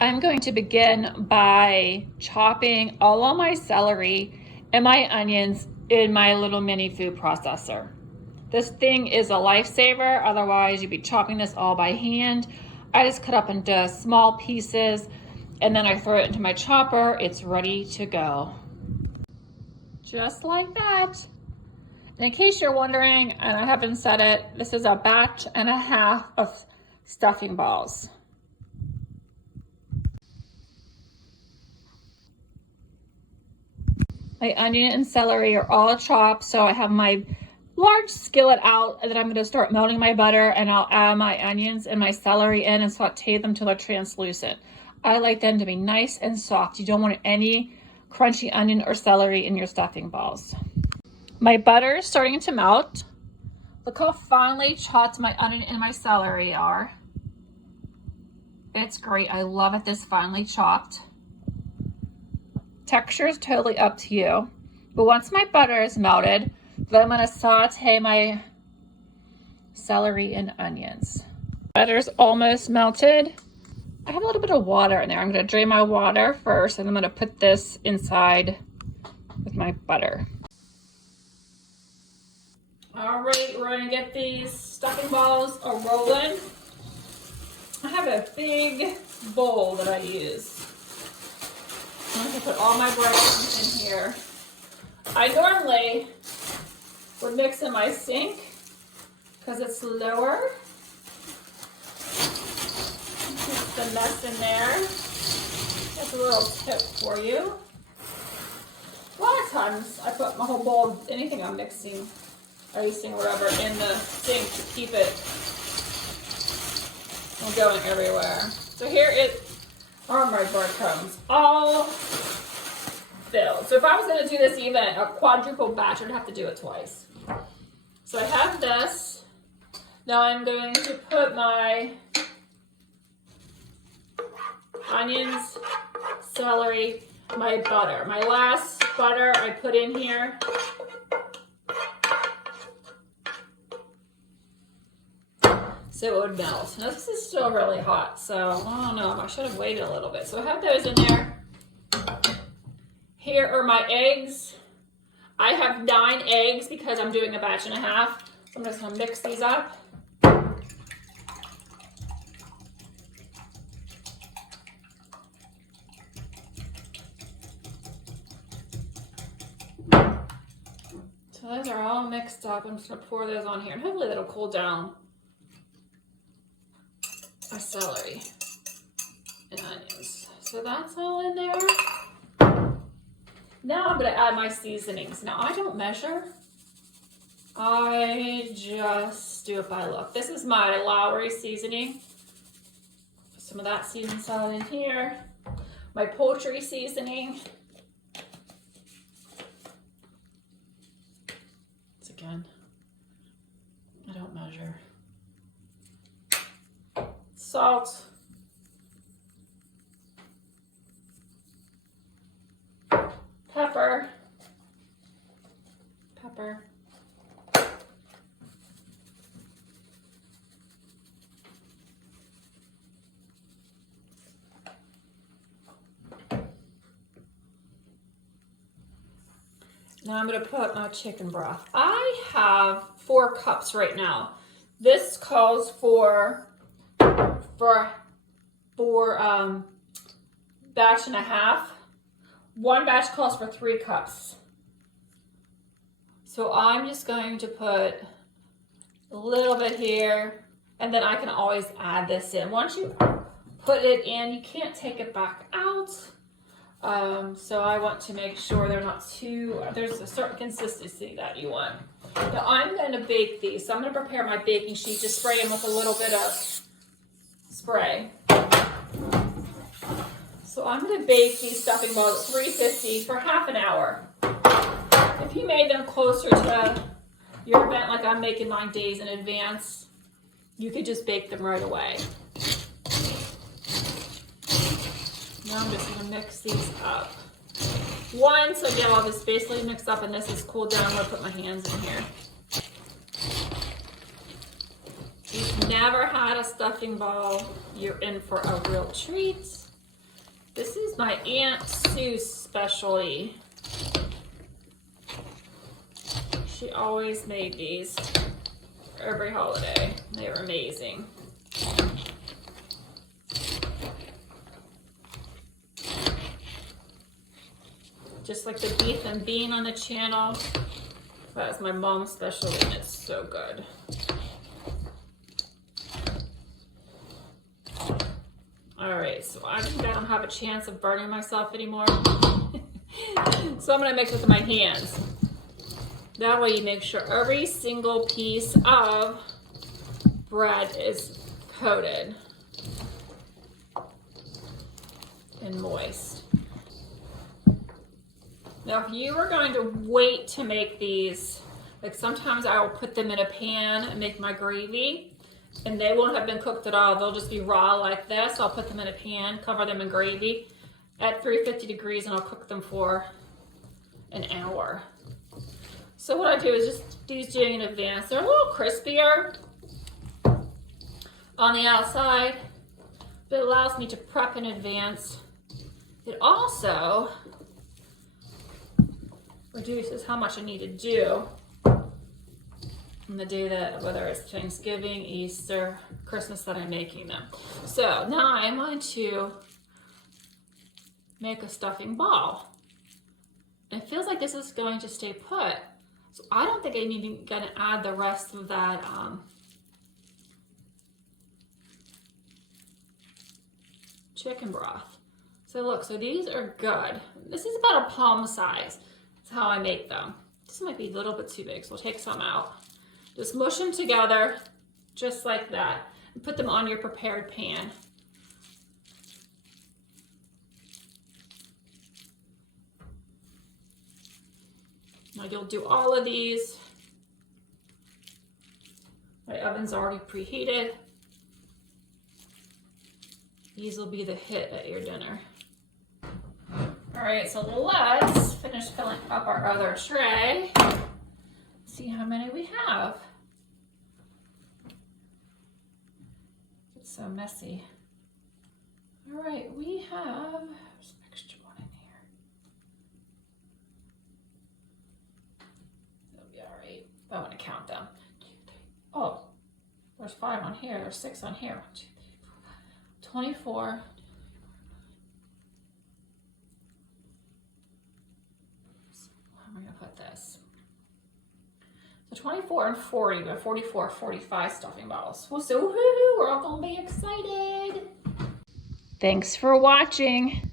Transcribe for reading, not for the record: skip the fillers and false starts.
I'm going to begin by chopping all of my celery and my onions in my little mini food processor. This thing is a lifesaver, otherwise you'd be chopping this all by hand. I just cut up into small pieces and then I throw it into my chopper. It's ready to go. Just like that. And in case you're wondering, and I haven't said it, this is a batch and a half of stuffing balls. My onion and celery are all chopped, so I have my large skillet out, and then I'm going to start melting my butter, and I'll add my onions and my celery in and saute them till they're translucent. I like them to be nice and soft. You don't want any crunchy onion or celery in your stuffing balls. My butter is starting to melt. Look how finely chopped my onion and my celery are. It's great. I love it this finely chopped. Texture is totally up to you. But once my butter is melted, then I'm going to saute my celery and onions. Butter's almost melted. I have a little bit of water in there. I'm going to drain my water first, and I'm going to put this inside with my butter. All right, we're going to get these stuffing balls rolling. I have a big bowl that I use. I'm going to put all my breadcrumbs in here. I normally would mix in my sink because it's lower. Keep the mess in there. That's a little tip for you. A lot of times I put my whole bowl of anything I'm mixing, icing, whatever, in the sink to keep it from going everywhere. So here are my breadcrumbs, all filled. So if I was going to do this even a quadruple batch, I'd have to do it twice. So I have this. Now I'm going to put my onions, celery, my butter. My last butter I put in here. So it would melt. Now this is still really hot, so I don't know, I should have waited a little bit. So I have those in there. Here are my eggs. I have 9 eggs because I'm doing a batch and a half. So I'm just gonna mix these up. So those are all mixed up. I'm just gonna pour those on here and hopefully that'll cool down my celery and onions. So that's all in there. Now I'm going to add my seasonings. Now I don't measure. I just do it by look. This is my Lawry seasoning. Put some of that seasoning salt in here. My poultry seasoning. Once again, I don't measure. Salt, pepper, now I'm going to put my chicken broth. I have 4 cups right now. This calls for batch and a half. 1 batch calls for 3 cups. So I'm just going to put a little bit here, and then I can always add this in. Once you put it in, you can't take it back out. So I want to make sure they're not too, there's a certain consistency that you want. Now I'm going to bake these. So I'm going to prepare my baking sheet to spray them with a little bit of spray. So I'm going to bake these stuffing balls at 350 for half an hour. If you made them closer to your event, like I'm making mine days in advance, you could just bake them right away. Now I'm just going to mix these up. Once I get all this basically mixed up and this is cooled down, I'm going to put my hands in here. If you've never had a stuffing ball, you're in for a real treat. This is my Aunt Sue's specialty. She always made these for every holiday. They were amazing. Just like the beef and bean on the channel. That's my mom's specialty and it's so good. All right, so I think I don't have a chance of burning myself anymore. So I'm gonna mix with my hands. That way you make sure every single piece of bread is coated and moist. Now, if you are going to wait to make these, like sometimes I will put them in a pan and make my gravy, and they won't have been cooked at all. They'll just be raw like this. I'll put them in a pan, cover them in gravy at 350 degrees, and I'll cook them for an hour. So what I do is just do these in advance. They're a little crispier on the outside, but it allows me to prep in advance. It also reduces how much I need to do on the day that, whether it's Thanksgiving, Easter, Christmas, that I'm making them. So now I'm going to make a stuffing ball. And it feels like this is going to stay put. So I don't think I'm even going to add the rest of that chicken broth. So look, so these are good. This is about a palm size. That's how I make them. This might be a little bit too big, so we'll take some out. Just mush them together, just like that, and put them on your prepared pan. Now you'll do all of these. My oven's already preheated. These will be the hit at your dinner. All right, so let's finish filling up our other tray. See how many we have. It's so messy. All right, we have, there's an extra one in here. It'll be all right. I want to count them. 1, 2, 3. Oh, there's 5 on here. There's 6 on here. 1, 2, 3, 4, 5. 24. Where am I going to put this? So 24 and 40, but 44, 45 stuffing balls. Well, so woohoo, we're all going to be excited. Thanks for watching.